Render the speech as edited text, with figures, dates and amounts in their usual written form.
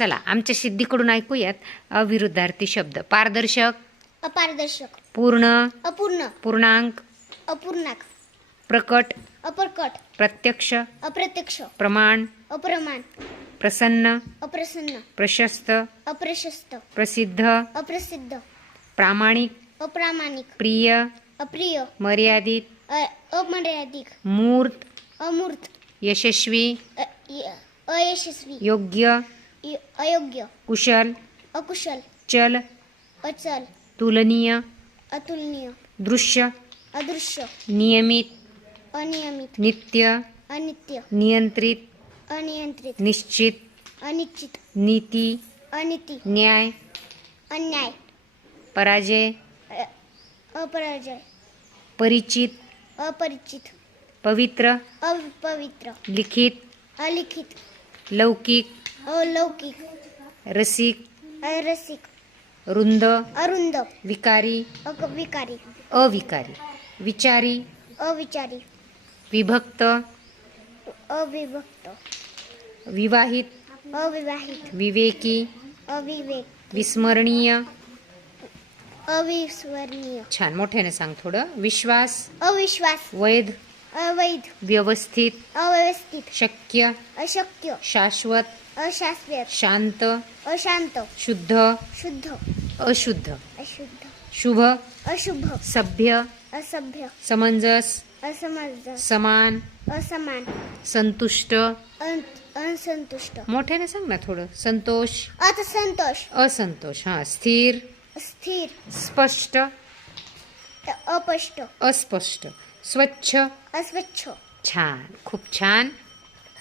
चला आमच्या सिद्धीकडून ऐकूयात अविरुद्धार्थी शब्द. पारदर्शक, अपारदर्शक, पूर्ण, अपूर्ण, पूर्णांक, अपूर्णांक, प्रकट, अप्रकट, प्रत्यक्ष, अप्रत्यक्ष, प्रमाण, अप्रमाण, प्रसन्न, अप्रसन्न, प्रशस्त, अप्रशस्त, प्रसिद्ध, अप्रसिद्ध, प्रामाणिक, अप्रामाणिक, प्रिय, अप्रिय, मर्यादित, अमर्यादित, मूर्त, अमूर्त, यशस्वी, अयशस्वी, योग्य, अयोग्य, कुशल, अकुशल, चल, अचल, तुलनीय, अतुलनीय, दृश्य, अदृश्य, नियमित, अनियमित, नित्य, अनित्य, नियंत्रित, अनियंत्रित, निश्चित, अनिश्चित, नीती, अनीती, न्याय, अन्याय, पराजय, अपराजय, परिचित, अपरिचित, पवित्र, अपवित्र, लिखित, अलिखित, लौकिक, अलौकिक, रसिक, अरसिक, रुंद, अरुंद, विकारी, विकारी, अविकारी, विचारी, अविचारी, विभक्त, अविभक्त, विवाहित, अविवाहित, विवेकी, अविवेक, विस्मरणीय. अविस्मरणीय. छान, मोठ्याने सांग थोडं. विश्वास, अविश्वास, वैध, अवैध, व्यवस्थित, अव्यवस्थित, शक्य, अशक्य, शाश्वत, अशाश्वत, शांत, अशांत, शुद्ध, शुद्ध, अशुद्ध, अशुद्ध, शुभ, अशुभ, सभ्य, असभ्य, समंजस, असमंजस, समान, असमान, संतुष्ट. असंतुष्ट, मोठ्याने सांग ना थोडं. संतोष, असंतोष, असंतोष. हां. स्थिर, स्थिर, स्पष्ट, अपष्ट, अस्पष्ट, स्वच्छ. अस्वच्छ. छान, खूप छान.